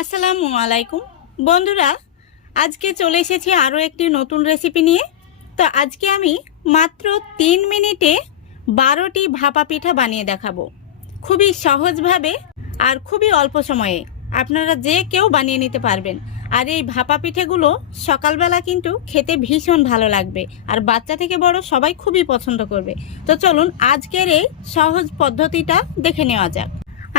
আসসালামু আলাইকুম বন্ধুরা, আজকে চলে এসেছি আরও একটি নতুন রেসিপি নিয়ে। তো আজকে আমি মাত্র 3 মিনিটে 12টি ভাপা পিঠা বানিয়ে দেখাবো, খুবই সহজভাবে আর খুবই অল্প সময়ে। আপনারা যে কেউ বানিয়ে নিতে পারবেন। আর এই ভাপা পিঠেগুলো সকালবেলা কিন্তু খেতে ভীষণ ভালো লাগবে, আর বাচ্চা থেকে বড় সবাই খুবই পছন্দ করবে। তো চলুন আজকের এই সহজ পদ্ধতিটা দেখে নেওয়া যাক।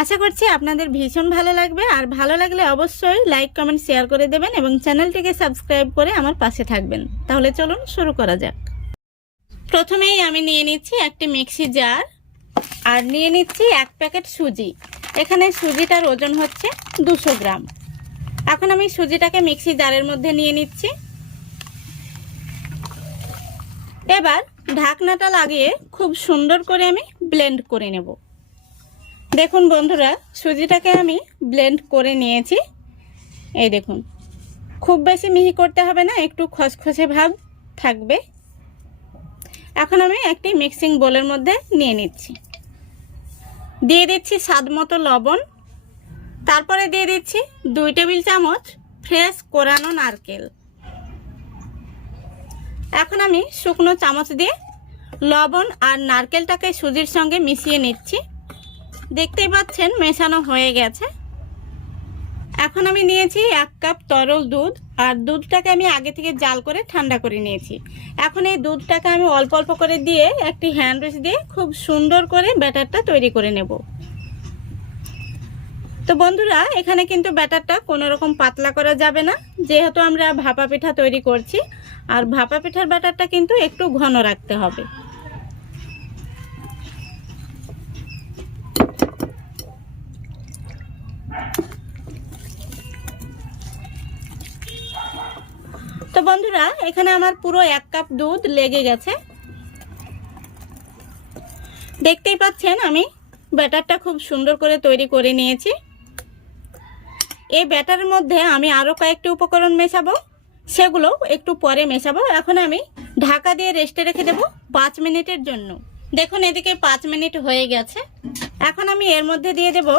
আশা করছি আপনাদের ভীষণ ভালো লাগবে, আর ভালো লাগলে অবশ্যই লাইক কমেন্ট শেয়ার করে দেবেন এবং চ্যানেলটিকে সাবস্ক্রাইব করে আমার পাশে থাকবেন। তাহলে চলুন শুরু করা যাক। প্রথমেই আমি নিয়ে নিচ্ছি একটি মিক্সি জার, আর নিয়ে নিচ্ছি 1 প্যাকেট সুজি। এখানে সুজিটার ওজন হচ্ছে 200 গ্রাম। এখন আমি সুজিটাকে মিক্সি জারের মধ্যে নিয়ে নিচ্ছি। এবার ঢাকনাটা লাগিয়ে খুব সুন্দর করে আমি ব্লেন্ড করে নেব। দেখুন বন্ধুরা, সুজিটাকে আমি ব্লেন্ড করে নিয়েছি। এই দেখুন, খুব বেশি মিহি করতে হবে না, একটু খসখসে ভাব থাকবে। এখন আমি একটি মিক্সিং বোলের মধ্যে নিয়ে নিচ্ছি। দিয়ে দিচ্ছি স্বাদ মতো লবণ, তারপরে দিয়ে দিচ্ছি 2 টেবিল চামচ ফ্রেশ কোরানো নারকেল। এখন আমি শুকনো চামচ দিয়ে লবণ আর নারকেলটাকে সুজির সঙ্গে মিশিয়ে নিচ্ছি। দেখতেই পাচ্ছেন মেশানো হয়ে গেছে। এখন আমি নিয়েছি 1 কাপ তরল দুধ, আর দুধটাকে আমি আগে থেকে জাল করে ঠান্ডা করে নিয়েছি। এখন এই দুধটাকে আমি অল্প অল্প করে দিয়ে একটি হ্যান্ড উইচ দিয়ে খুব সুন্দর করে ব্যাটারটা তৈরি করে নেব। তো বন্ধুরা, এখানে কিন্তু ব্যাটারটা কোনো রকম পাতলা করা যাবে না, যেহেতু আমরা ভাপা পিঠা তৈরি করছি। আর ভাপা পিঠার ব্যাটারটা কিন্তু একটু ঘন রাখতে হবে। তো বন্ধুরা, এখানে আমার পুরো 1 কাপ দুধ লেগে গেছে। দেখতেই পাচ্ছেন আমি ব্যাটারটা খুব সুন্দর করে তৈরি করে নিয়েছি। এই ব্যাটারের মধ্যে আমি আরও কয়েকটি উপকরণ মেশাবো, সেগুলো একটু পরে মেশাবো। এখন আমি ঢাকা দিয়ে রেস্টে রেখে দেব 5 মিনিটের জন্য। দেখুন এদিকে 5 মিনিট হয়ে গেছে। এখন আমি এর মধ্যে দিয়ে দেব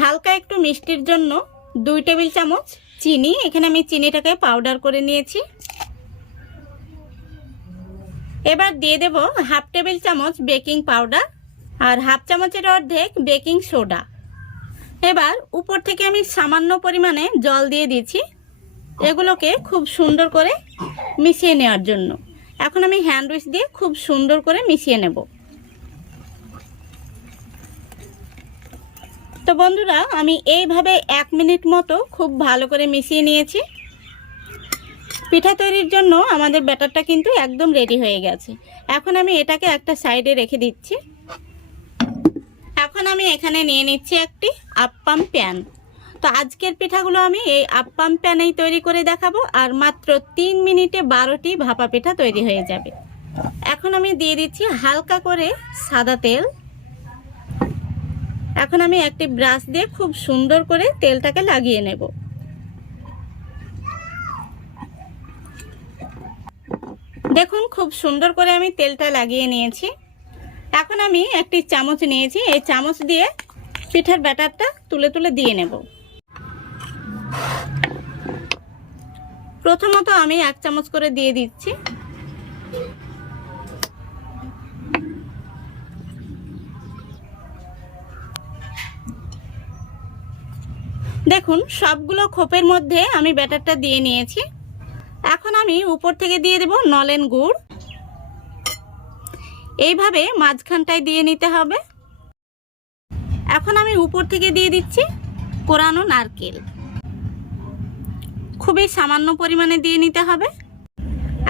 হালকা একটু মিষ্টির জন্য 2 টেবিল চামচ চিনি। এখানে আমি চিনিটাকে পাউডার করে নিয়েছি। এবার দিয়ে দেব 1/2 টেবিল চামচ বেকিং পাউডার আর 1/2 চামচের অর্ধেক বেকিং সোডা। এবার উপর থেকে আমি সামান্য পরিমাণে জল দিয়ে দিচ্ছি এগুলোকে খুব সুন্দর করে মিশিয়ে নেওয়ার জন্য। এখন আমি হ্যান্ড উইচ দিয়ে খুব সুন্দর করে মিশিয়ে নেব। তো বন্ধুরা, আমি এইভাবে 1 মিনিট মতো খুব ভালো করে মিশিয়ে নিয়েছি। পিঠা তৈরির জন্য আমাদের ব্যাটারটা কিন্তু একদম রেডি হয়ে গেছে। এখন আমি এটাকে একটা সাইডে রেখে দিচ্ছি। এখন আমি এখানে নিয়ে নিচ্ছি একটি আপ্পাম প্যান। তো আজকের পিঠাগুলো আমি এই আপ্পাম প্যানেই তৈরি করে দেখাবো, আর মাত্র 3 মিনিটে 12টি ভাপা পিঠা তৈরি হয়ে যাবে। এখন আমি দিয়ে দিচ্ছি হালকা করে সাদা তেল। এখন আমি একটি ব্রাশ দিয়ে খুব সুন্দর করে তেলটাকে লাগিয়ে নেব। দেখুন খুব সুন্দর করে আমি তেলটা লাগিয়ে নিয়েছি। এখন আমি একটি চামচ নিয়েছি, এই চামচ দিয়ে পিঠার ব্যাটারটা তুলে তুলে দিয়ে নেব। প্রথমত আমি 1 চামচ করে দিয়ে দিচ্ছি। দেখুন সবগুলো খোপের মধ্যে আমি ব্যাটারটা দিয়ে নিয়েছি। এখন আমি উপর থেকে দিয়ে দেব নলেন গুড়। এইভাবে মাঝখানটায় দিয়ে নিতে হবে। এখন আমি উপর থেকে দিয়ে দিচ্ছি কোরানো নারকেল। খুবই সামান্য পরিমাণে দিয়ে নিতে হবে।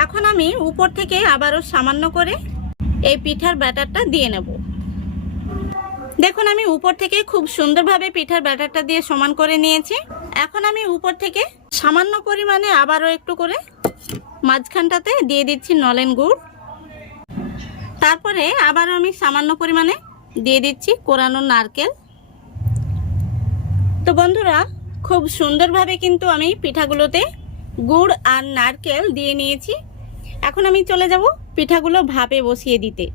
এখন আমি উপর থেকে আবারও সামান্য করে এই পিঠার ব্যাটারটা দিয়ে নেব। দেখুন আমি উপর থেকে খুব সুন্দরভাবে পিঠার ব্যাটারটা দিয়ে সমান করে নিয়েছি। এখন আমি উপর থেকে সামান্য পরিমাণে আবারও একটু করে মাঝখানটাতে দিয়ে দিচ্ছি নলেন গুড়। তারপরে আবার আমি সামান্য পরিমাণে দিয়ে দিচ্ছি কোরানো নারকেল। তো বন্ধুরা, খুব সুন্দরভাবে কিন্তু আমি পিঠাগুলোতে গুড় আর নারকেল দিয়ে নিয়েছি। এখন আমি চলে যাব পিঠাগুলো ভাপে বসিয়ে দিতে।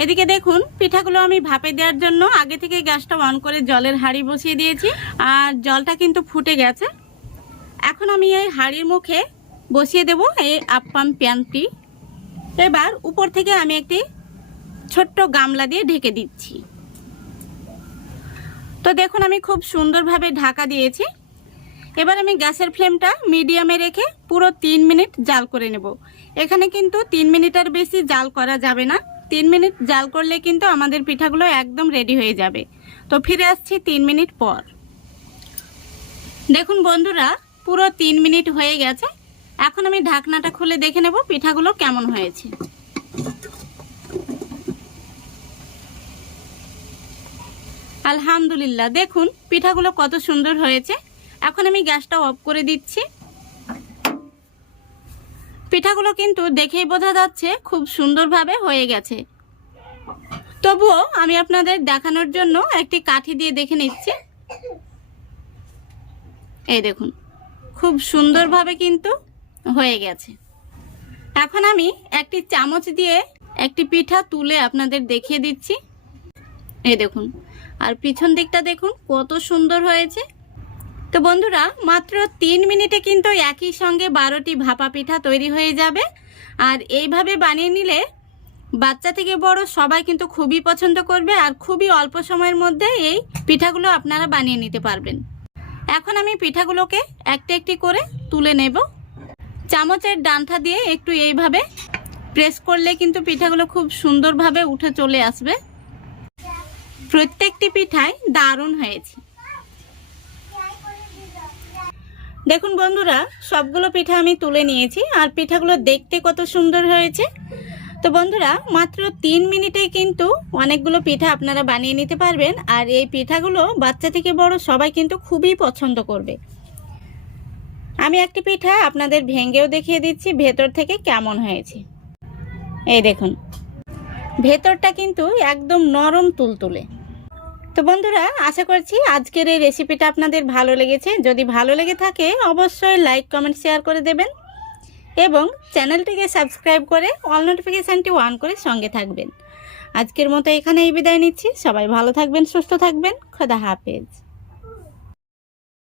এদিকে দেখুন পিঠাগুলো আমি ভাপে দেওয়ার জন্য আগে থেকে গ্যাসটা অন করে জলের হাঁড়ি বসিয়ে দিয়েছি, আর জলটা কিন্তু ফুটে গেছে। এখন আমি এই হাঁড়ির মুখে বসিয়ে দেব এই আপ্পাম প্যানটি। এবার উপর থেকে আমি একটি ছোট্ট গামলা দিয়ে ঢেকে দিচ্ছি। তো দেখুন আমি খুব সুন্দরভাবে ঢাকা দিয়েছি। এবার আমি গ্যাসের ফ্লেমটা মিডিয়ামে রেখে পুরো 3 মিনিট জাল করে নেব। এখানে কিন্তু 3 মিনিটের বেশি জাল করা যাবে না। 3 মিনিট জাল করলে কিন্তু আমাদের পিঠাগুলো একদম রেডি হয়ে যাবে। তো ফিরে আসছি 3 মিনিট পর। দেখুন বন্ধুরা পুরো 3 মিনিট হয়ে গেছে। এখন আমি ঢাকনাটা খুলে দেখে নেব পিঠাগুলো কেমন হয়েছে। আলহামদুলিল্লাহ, দেখুন পিঠাগুলো কত সুন্দর হয়েছে। এখন আমি গ্যাসটা অফ করে দিচ্ছি। পিঠাগুলো কিন্তু দেখেই বোঝা যাচ্ছে খুব সুন্দরভাবে হয়ে গেছে। তবুও আমি আপনাদের দেখানোর জন্য একটি কাঠি দিয়ে দেখে নিচ্ছি। এই দেখুন খুব সুন্দরভাবে কিন্তু হয়ে গেছে। এখন আমি একটি চামচ দিয়ে একটি পিঠা তুলে আপনাদের দেখিয়ে দিচ্ছি। এই দেখুন, আর পিছন দিকটা দেখুন কত সুন্দর হয়েছে। তো বন্ধুরা মাত্র 3 মিনিটে কিন্তু একই সঙ্গে 12টি ভাপা পিঠা তৈরি হয়ে যাবে। আর এইভাবে বানিয়ে নিলে বাচ্চা থেকে বড় সবাই কিন্তু খুবই পছন্দ করবে, আর খুবই অল্প সময়ের মধ্যে এই পিঠাগুলো আপনারা বানিয়ে নিতে পারবেন। এখন আমি পিঠাগুলোকে একটা একটি করে তুলে নেব। চামচের ডান্ঠা দিয়ে একটু এইভাবে প্রেস করলে কিন্তু পিঠাগুলো খুব সুন্দরভাবে উঠে চলে আসবে। প্রত্যেকটি পিঠাই দারুণ হয়েছে। দেখুন বন্ধুরা সবগুলো পিঠা আমি তুলে নিয়েছি, আর পিঠাগুলো দেখতে কত সুন্দর হয়েছে। তো বন্ধুরা মাত্র 3 মিনিটেই কিন্তু অনেকগুলো পিঠা আপনারা বানিয়ে নিতে পারবেন, আর এই পিঠাগুলো বাচ্চা থেকে বড় সবাই কিন্তু খুবই পছন্দ করবে। আমি একটি পিঠা আপনাদের ভেঙেও দেখিয়ে দিচ্ছি ভেতর থেকে কেমন হয়েছে। এই দেখুন ভেতরটা কিন্তু একদম নরম তুলতুলে। তো বন্ধুরা আশা করছি আজকের এই রেসিপিটা আপনাদের ভালো লেগেছে। যদি ভালো লেগে থাকে অবশ্যই লাইক কমেন্ট শেয়ার করে দেবেন, এবং চ্যানেলটিকে সাবস্ক্রাইব করে অল নোটিফিকেশানটি অন করে সঙ্গে থাকবেন। আজকের মতো এখানেই বিদায় নিচ্ছি। সবাই ভালো থাকবেন, সুস্থ থাকবেন। খোদা হাফেজ।